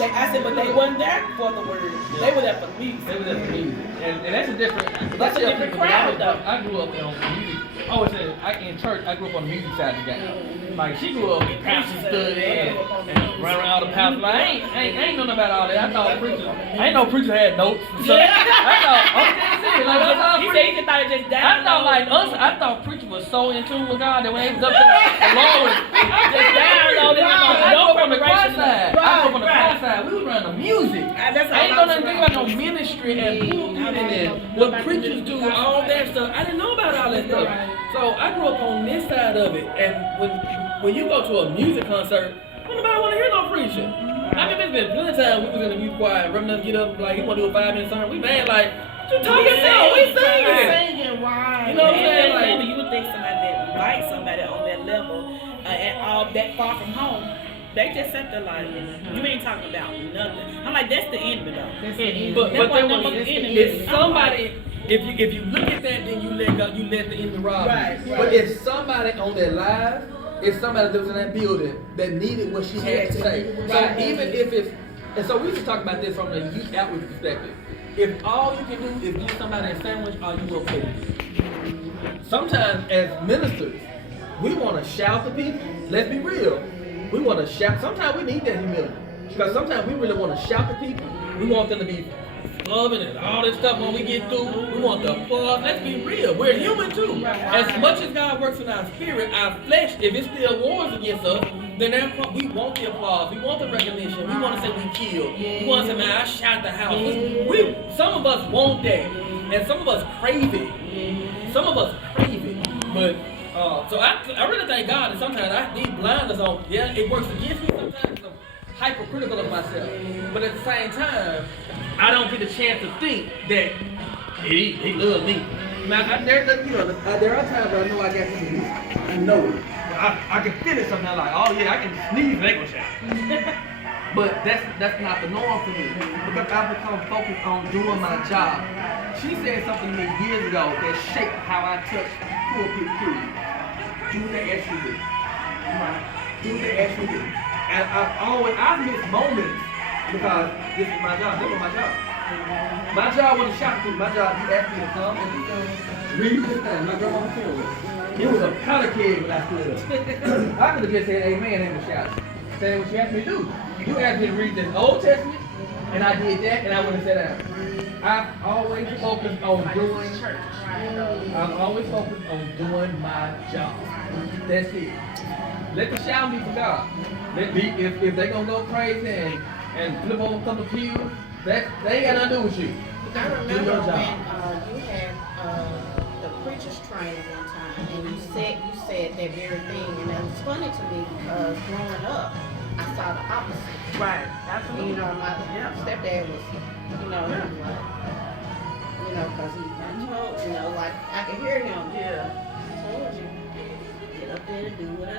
I said, but they wasn't there for the word. Yeah. They were there for music. They were there for music. And that's a different, That's a different crowd, though. I grew up on the music. I always say, in church, I grew up on the music side of the game. Like, she grew up in pastor study and run around the pastor. Like, I ain't know about all that. I thought preachers, I ain't know preachers had notes and stuff. I thought, I'm just saying, like, I thought He preachers, said he just thought it just died. I thought like us, I thought preachers was so in tune with God that when they was up there, the Lord was just downloading them on. I grew up on the choir side. I grew up on the choir side. We was running the music. I ain't know nothing about no ministry and pulpit and what preachers do, all that stuff. I didn't know about all that stuff. So I grew up on this side of it. And when you go to a music concert, nobody want to hear no preaching. I mean, there's been plenty of times we was in the youth choir, Reverend get up like he want to do a 5-minute sermon. We mad like, you talking about? We singing. Why? You know what I'm saying? Like, you would think somebody that like somebody on that level and all that far from home. They just sat there like, you ain't talking about nothing. I'm like, that's the enemy though. But there was if somebody, if you look at that, then you let the enemy rob you. Right. But if somebody on that live, if somebody that was in that building that needed what she had to say, so even if it's, and so we just talk about this from the youth outreach perspective. If all you can do is give somebody a sandwich, are you okay? Sometimes as ministers, we want to shout to people. Let's be real. We want to shout. Sometimes we need that humility. Because sometimes we really want to shout to people. We want them to be loving and all this stuff when we get through. We want the applause. Let's be real. We're human too. As much as God works in our spirit, our flesh, if it still wars against us, then we want the applause. We want the recognition. We want to say we killed. We want to say, man, I shot the house. Some of us want that. And some of us crave it. Some of us crave it. But so I really thank God that sometimes these blinders on, yeah, it works against me sometimes. I'm hypercritical of myself. But at the same time, I don't get a chance to think that he loves me. Now, there are times where I know I got something to do. I know it. I can feel it sometimes like, oh yeah, I can sneeze and they gonna shout. But that's not the norm for me. Because I've become focused on doing my job. She said something to me years ago that shaped how I touch pulpit period. Do what they ask you to do. Do what they ask you to do. And I've missed moments because this is my job. This was my job. My job wasn't shout to. My job, you asked me to come and read this thing. My grandma killed it. It was a powder keg when I stood up. I could have just said amen and was shouting. Saying what she asked me to do. You asked me to read this Old Testament, and I did that, and I wouldn't have sat down. I've always focused on doing my job. That's it. Let the shout be for God. If they're gonna go crazy and flip over a couple of pews, they ain't got nothing to do with you. I remember when you had the preacher's training one time, and you said that very thing, and it was funny to me because growing up, I saw the opposite. Right. Absolutely. You know, my stepdad was, he was like, because he told, like, I could hear him. Yeah. I told you, get up there and do what I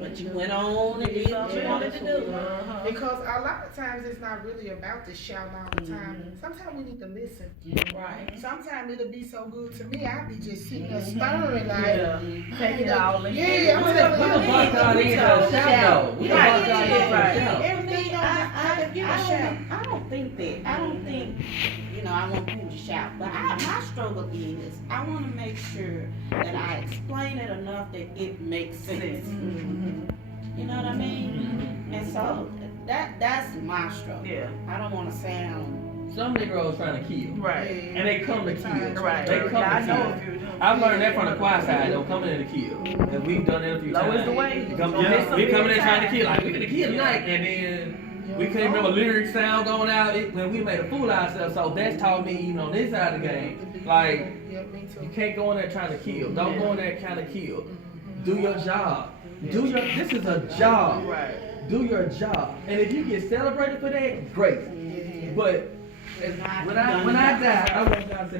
but you went on and did what you wanted to do. Because a lot of times it's not really about the shout all the time. Sometimes we need to listen. Right. Sometimes it'll be so good to me, I'll be just sitting there stirring like, Take it all in. yeah, I'm everything I don't think that. I don't think, I want people to shout. But my struggle is, I want to make sure that I explain it enough that it makes sense. You know what I mean? And so that's my struggle. Yeah. I don't want to sound. Some Negroes trying to kill. Right. And they come to kill. Right. They come I to know kill. if you I've learned that from the choir side. They'll come in to kill. And we've done it a few times. Low is the way. We coming in trying to kill. Like, we're going to kill tonight. And then we couldn't remember lyric sound going out when we made a fool of ourselves. So that's taught me, even on this side of the game, like, you can't go in there trying to kill. Don't go in there trying to kill. Do your job. This is a job. Right. Do your job. And if you get celebrated for that, great. But when I die, I want God to say,